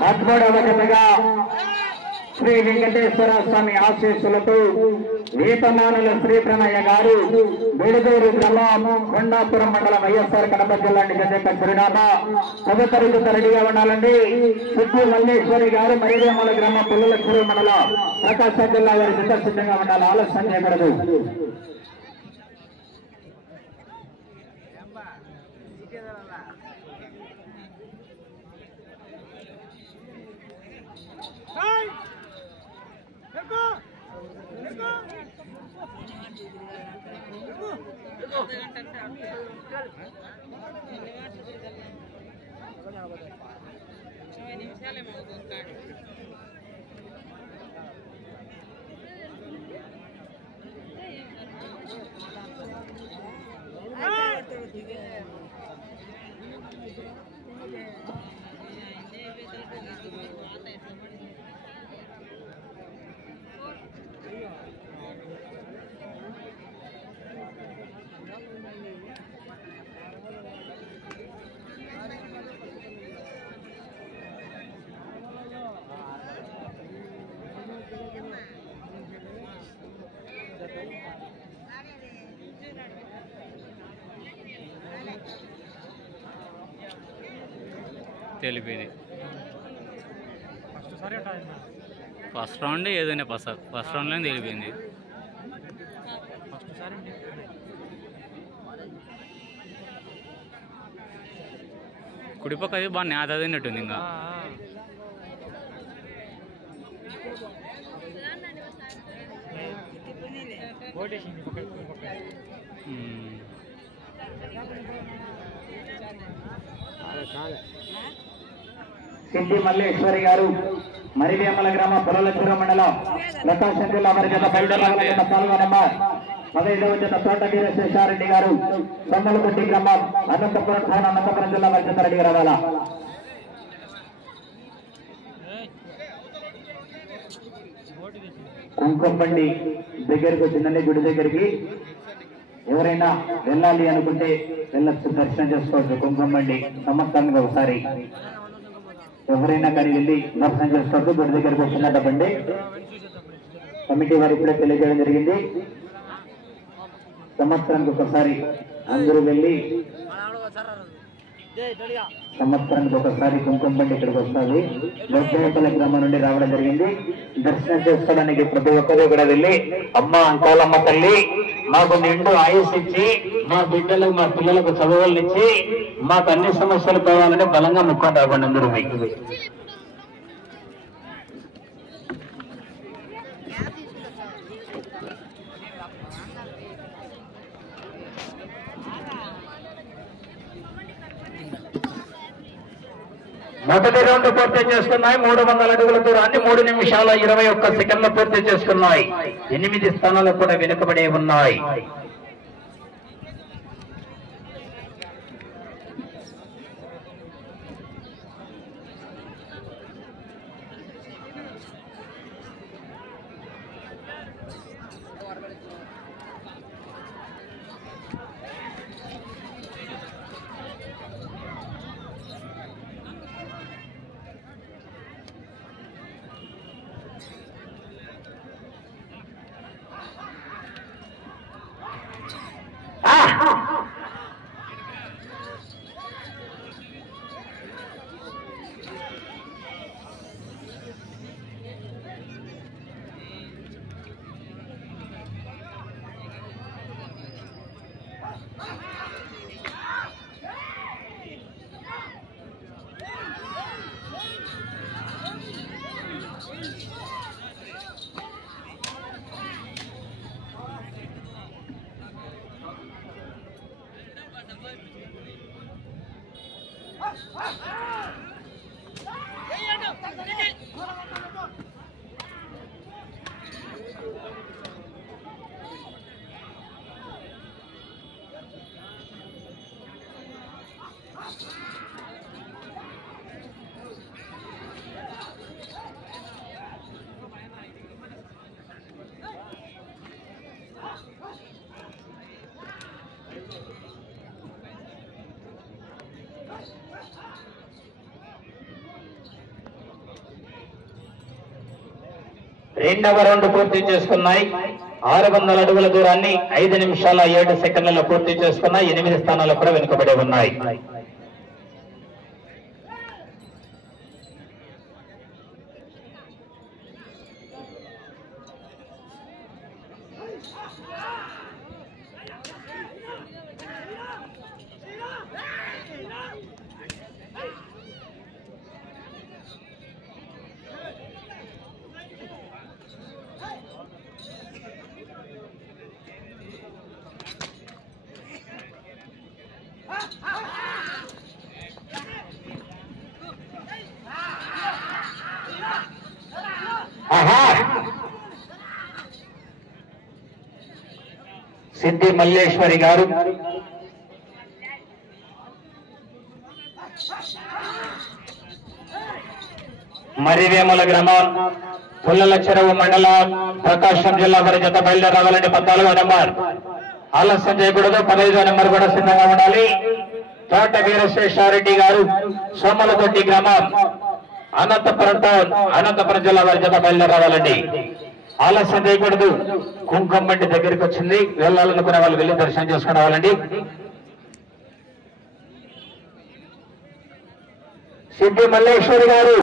13వ జతగా శ్రీ వెంకటేశ్వర స్వామి ఆశీస్సులతో వీతమానుల శ్రీ ప్రణయ్య గారు బెడుగూరు గ్రామం కొండాపురం మండలం వైఎస్ఆర్ కడప జిల్లా నిజంగా చిరునామా తదుపరి రెడీగా ఉండాలండి. సిద్ధి మల్లేశ్వరి గారు మరివేమల గ్రామం పుల్లల చెరువు మండలం ప్రకాశం జిల్లా వారి జత సిద్ధంగా ఉండాలి. ఆలస్యం చేయకూడదు. తెలిపింది ఫస్ట్ రౌండ్ ఏదైనా ఫస్ట్ రౌండ్లో తెలిపింది. కుడిపక్క అది బాగా నేత తిన్నట్టుంది. ఇంకా సిద్ధి మల్లేశ్వరి గారు మరివేమల గ్రామం పుల్లలచెరువు మండలం ప్రకాశం జిల్లా వారి జత బయలుదేరాల 4వ నంబర్ 15వ జత తోట వీరశేషారెడ్డి గారు సమ్మలపట్టి గ్రామం అనంతపురం టౌన్ అనంతపురం జిల్లా వారి జత రెడీగా రావాలా. కుంకుమబండి దగ్గరికి వచ్చిందండి. గుడి దగ్గరికి ఎవరైనా వెళ్ళాలి అనుకుంటే వెళ్ళొచ్చు, దర్శనం చేసుకోవచ్చు. కుంకుమబండి సంవత్సరానికి ఒకసారి ఎవరైనా కానీ వెళ్ళి దర్శనం చేసుకోవచ్చు. గుడి దగ్గరికి వచ్చినట్టు బండి కమిటీ వారు ఇప్పుడే తెలియజేయడం జరిగింది. సంవత్సరానికి ఒకసారి అందరూ వెళ్ళి సంవత్సరానికి ఒకసారి కుంకుమబండి ఇక్కడికి వస్తుంది. గొప్పపల్లి గ్రామం నుండి రావడం జరిగింది. దర్శనం చేసుకోవడానికి ప్రతి ఒక్కరూ కూడా వెళ్ళి అమ్మ అంకాలమ్మ తల్లి మాకు నిండు ఆయుష్ ఇచ్చి మా బిడ్డలకు మా పిల్లలకు చదువులనిచ్చి మాకు అన్ని సమస్యలు పోవాలని బలంగా ముక్కొని రావండి అందరూ. మొదటి రౌండ్ పూర్తి చేసుకున్నాయి. 300 అడుగుల దూరాన్ని 3 నిమిషాల 21 సెకండ్లు పూర్తి చేసుకున్నాయి. 8 స్థానాలు కూడా వెనుకబడి ఉన్నాయి. రెండవ రౌండ్ పూర్తి చేసుకున్నాయి. 600 అడుగుల దూరాన్ని 5 నిమిషాల 7 సెకండ్లలో పూర్తి చేసుకున్నాయి. 8 స్థానాలు కూడా వెనుకబడి ఉన్నాయి. సిద్ధి మల్లేశ్వరి గారు మర్రివేముల గ్రామం పుల్లల చెరువు మండలం ప్రకాశం జిల్లా వారి జత బయలుదేరావాలంటే 14వ నెంబర్ ఆలస్యం చేయకూడదు. 15వ నెంబర్ కూడా సిద్ధంగా ఉండాలి. తోట వీరశేషారెడ్డి గారు సోమలతొట్టి గ్రామం అనంతపురం జిల్లా వారి జత బయలుదేరావాలండి. ఆలస్యం చేయకూడదు. కుంకుమంటి దగ్గరికి వచ్చింది. వెళ్ళాలనుకునే వాళ్ళు వెళ్ళి దర్శనం చేసుకుని రావాలండి. సిద్ధి మల్లేశ్వరి గారు